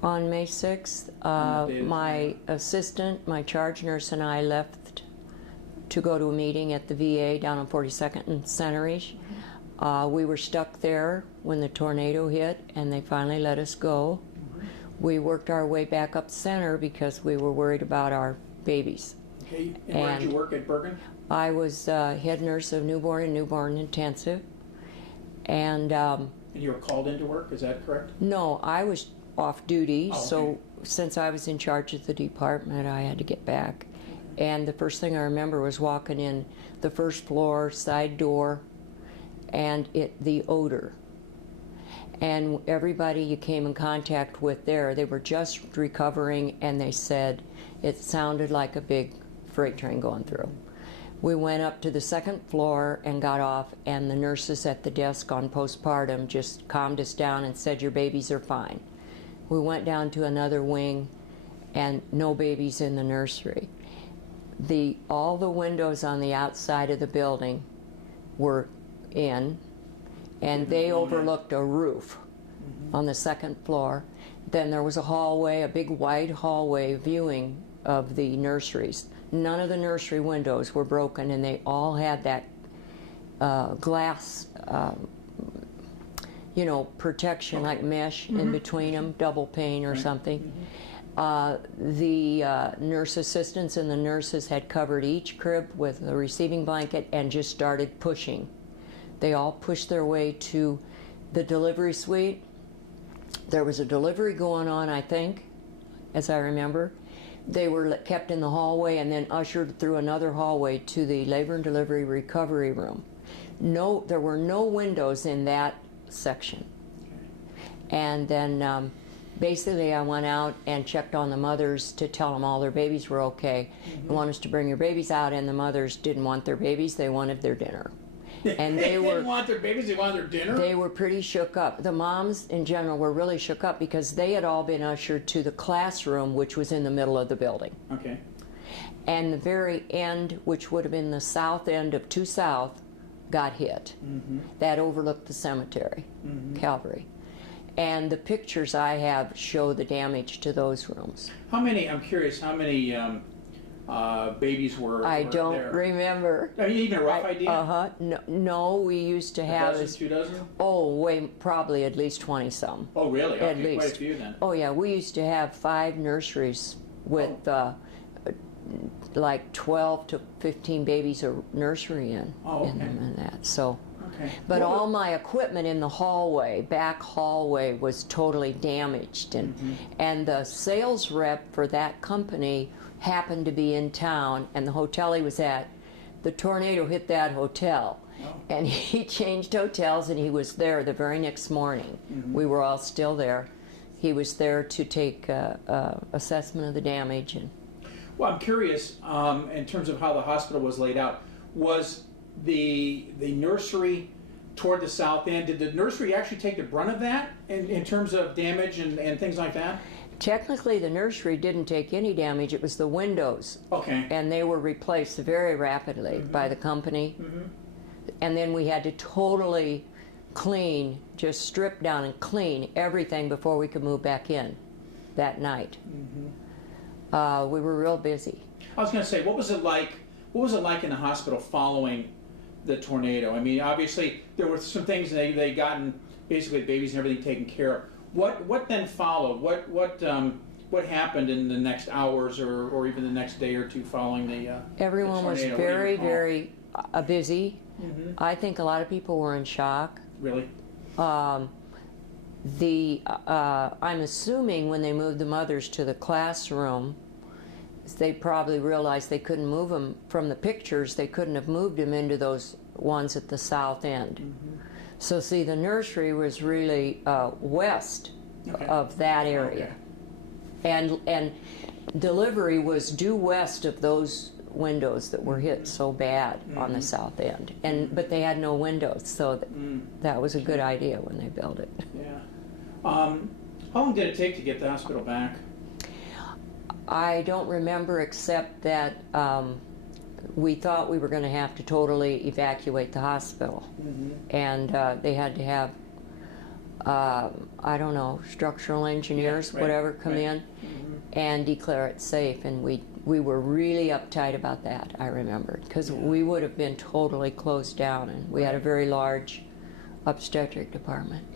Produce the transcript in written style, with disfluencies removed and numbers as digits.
On May 6th, my assistant, my charge nurse, and I left to go to a meeting at the VA down on 42nd and Centeridge. We were stuck there when the tornado hit, and they finally let us go. We worked our way back up center because we were worried about our babies. Okay, and where did you work at Bergan? I was head nurse of newborn and newborn intensive. And you were called into work, is that correct? No, I was off duty, oh, okay. So since I was in charge of the department, I had to get back. And the first thing I remember was walking in the first floor side door, and the odor. And everybody you came in contact with there, they were just recovering, and they said it sounded like a big freight train going through. We went up to the second floor and got off, and the nurses at the desk on postpartum just calmed us down and said, your babies are fine. We went down to another wing, and no babies in the nursery. All the windows on the outside of the building were in, and they overlooked a roof on the second floor. Then there was a hallway, a big wide hallway viewing of the nurseries. None of the nursery windows were broken, and they all had that glass, you know, protection, like mesh in between them, double pane or something. The nurse assistants and the nurses had covered each crib with a receiving blanket and just started pushing. They all pushed their way to the delivery suite. There was a delivery going on, I think, as I remember. They were kept in the hallway and then ushered through another hallway to the labor and delivery recovery room. No, there were no windows in that section. And then basically I went out and checked on the mothers to tell them all their babies were okay. They wanted us to bring your babies out, and the mothers didn't want their babies, they wanted their dinner. And they didn't want their babies, they wanted their dinner? They were pretty shook up. The moms in general were really shook up because they had all been ushered to the classroom, which was in the middle of the building. Okay. And the very end, which would have been the south end of 2 South, got hit. That overlooked the cemetery, Calvary. And the pictures I have show the damage to those rooms. How many, I'm curious, how many babies were I don't there? Remember. I mean, even a rough idea? No, we used to have... A dozen, 2 dozen? Oh, probably at least 20-some. Oh, really? At Okay, least. Quite a few then. Oh, yeah, we used to have 5 nurseries with like 12 to 15 babies a nursery in them and that. So, but all my equipment in the hallway, back hallway, was totally damaged, and the sales rep for that company happened to be in town, and the hotel he was at, the tornado hit that hotel. And he changed hotels, and he was there the very next morning. We were all still there. He was there to take assessment of the damage. And well, I'm curious, in terms of how the hospital was laid out, was the nursery toward the south end, did the nursery actually take the brunt of that in terms of damage and things like that? Technically, the nursery didn't take any damage. It was the windows. Okay. And they were replaced very rapidly by the company. And then we had to totally clean, just strip down and clean everything before we could move back in that night. We were real busy. I was going to say, what was it like? What was it like in the hospital following the tornado? I mean, obviously there were some things they gotten, basically babies and everything taken care of. What then followed? What happened in the next hours or even the next day or two following the Everyone the was very, very busy. I think a lot of people were in shock. Really? I'm assuming when they moved the mothers to the classroom, they probably realized they couldn't move them from the pictures. They couldn't have moved them into those ones at the south end. So see, the nursery was really west of that area. And delivery was due west of those windows that were hit so bad on the south end. But they had no windows, so that was a good idea when they built it. Yeah. How long did it take to get the hospital back? I don't remember, except that we thought we were going to have to totally evacuate the hospital. And they had to have I don't know, structural engineers, right, whatever, come right. in and declare it safe. And we were really uptight about that, I remember, because we would have been totally closed down, and we had a very large obstetric department.